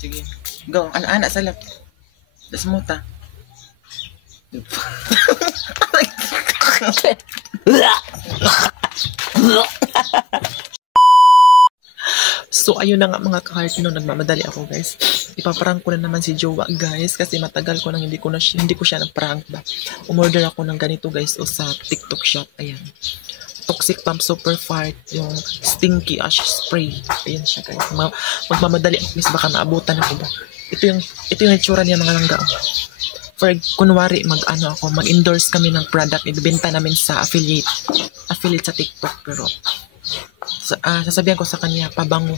Sige. Go. Ana-ana salap. Dasmuta. So, ayun na nga mga ka-heart, nagmamadali ako guys. Ipaprank ko na naman si Jowa guys kasi matagal ko nang hindi ko siya na-prank ba. Umorder ako ng ganito guys o sa TikTok shop. Ayan. Toxic Pump Super Fart, yung stinky ash spray. Ayan siya guys. Magmamadali ako guys, baka maabutan ako ba. Ito yung itsura niya mga langga. For kunwari mag-endorse kami ng product, ibibenta namin sa affiliate sa TikTok, pero sasabihan ko sa kanya pabango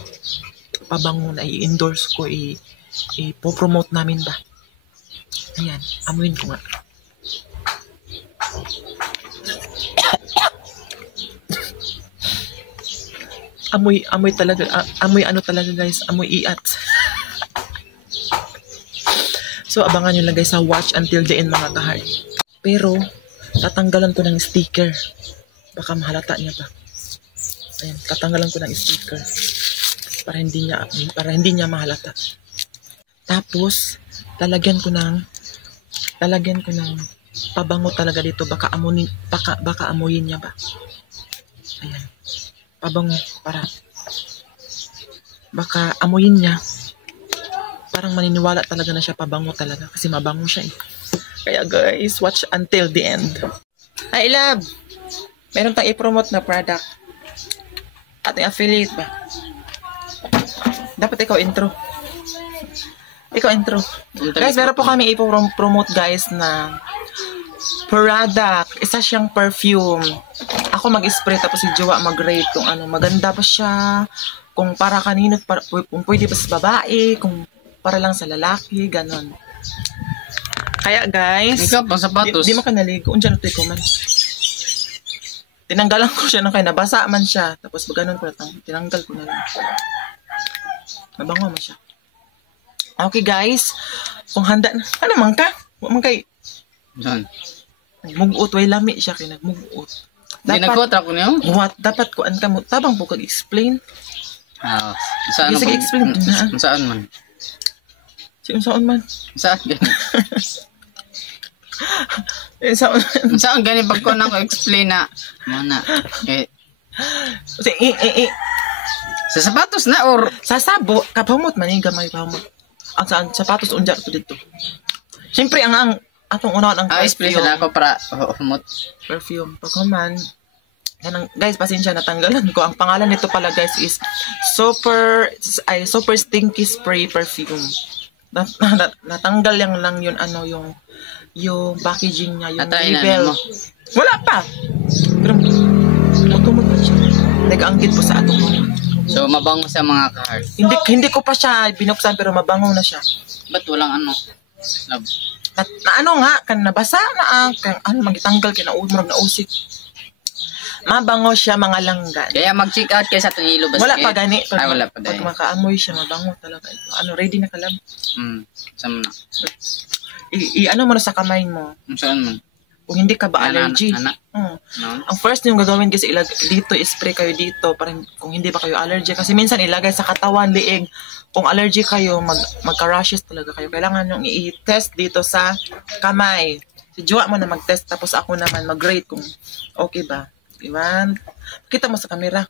na i-endorse ko, ipo-promote namin ba. Ayan, amuin ko nga. amoy talaga, amoy ano talaga guys, amoy iat. So abangan nyo lang guys sa watch until the end mga ka-heart. Pero tatanggalan ko ng sticker, baka mahalata niya pa. Ayan, tatanggalan ko ng sticker para hindi niya mahalata. Tapos lalagyan ko ng pabango talaga dito, baka amuyin niya ba. Ayan, pabango para baka amuyin niya. Parang maniniwala talaga na siya pabango talaga kasi mabango siya eh. Kaya guys, watch until the end. Hi love, meron tayong i-promote na product. Ating affiliate ba? Dapat ikaw intro. Guys, meron po kami i-promote guys na product. Isa siyang perfume. Ako mag-spray tapos si Jowa mag-rate kung ano. Maganda pa siya. Kung para kanino, kung pwede pa sa babae, kung para lang sa lalaki, ganon. Kaya guys, ikaw pang sapatos. Di makanaligo. Undiyan ito ko man. Tinanggalan ko siya ng kaya nabasa man siya. Tapos ganon ko na tinanggal ko na lang. Nabango man siya. Okay guys, kung handa na. Ano man ka? Huwag man kay. Nagmugot, way lami siya kay nagmugot. Dapat ako niyo? What? Dapat ko ka mo. Tabang po kag-explain. Saan sige, explain. Saan man? Saan man? Saan gani? Saan gani pag ko na ko explain na mana sa sapatos na or sa sabo kapamot man gamay pamot. Ang saan sapatos unja ko dito. Siyempre ang atong unahon ang explain sa ako para perfume. Pagkaman guys, pasensya natanggalan ko. Ang pangalan nito pala guys is Super Stinky Spray Perfume. Natanggal lang yun yung packaging niya, yung label. Wala pa. Pero magtumot pa siya. Nag-anggit po sa atong mga. So mabango sa mga ka-heart. Hindi ko pa siya binuksan pero mabango na siya. Ba't walang ano? Ano nga kan nabasa na magitanggal kinaumrog na usik. Mabango siya mga langgan. Kaya mag-check out kayo sa itong ilo basket. Wala pa gani. Wala pa dahil. Pag makaamoy siya, mabango talaga ito. Ready na ka lang? Saan mo na? Ano mo na sa kamay mo? Saan mo? Kung hindi ka ba allergy. No? Ang first yung gagawin kasi dito, spray kayo dito. Para kung hindi ba kayo allergy. Kasi minsan ilagay sa katawan, liig. Kung allergy kayo, magka-rashes talaga kayo. Kailangan yung i-test dito sa kamay. Si Jowa mo na mag-test. Tapos ako naman mag-rate kung okay ba. Iwan. Kita mo sa camera.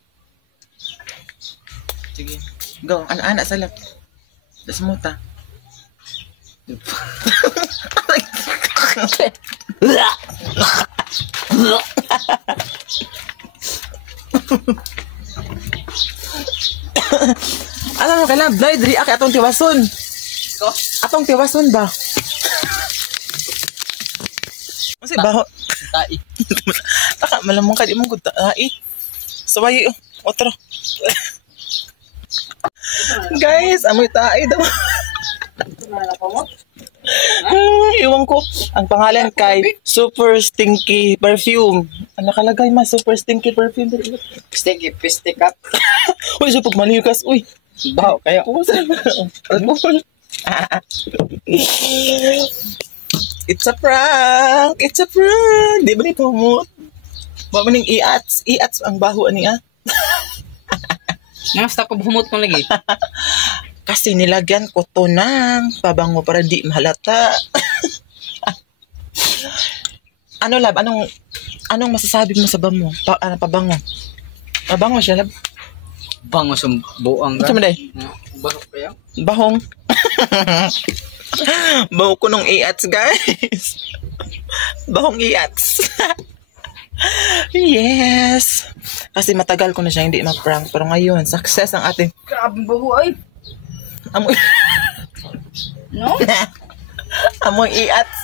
Sige. Go. Ana-ana salap. Dasmuta. Alam mo kailan, Blood, react atong tiwason. Atong tiwason ba? Kasi baho. Tai. Taka, malamang ka di mong gud tai. Saway, otro. Guys, amoy tai daw. Iwan ko. Ang pangalan kay Super Stinky Perfume. Ano nakalagay ma? Super Stinky Perfume. Stinky pistikat. Uy, so pag malikas. Uy, baho kaya. It's a prank! It's a prank! Di ba ni pamot? Ba maning iats? Iats ang baho niya. Nasta ko bumot mo lagi. Kasi nilagyan ko to ng pabango para di mahalata. Ano lab? Anong masasabi mo sa bango? Pabango. Pabango siya lab. Bango sa buang Ano mo day? Bango kaya? Bahong. Baho ko nung iats, guys. Bahong iats. Yes. Kasi matagal ko na siya hindi ma-prank. Pero ngayon, success ang ating... Grabe baho ay. Amoy... No? Amoy iats.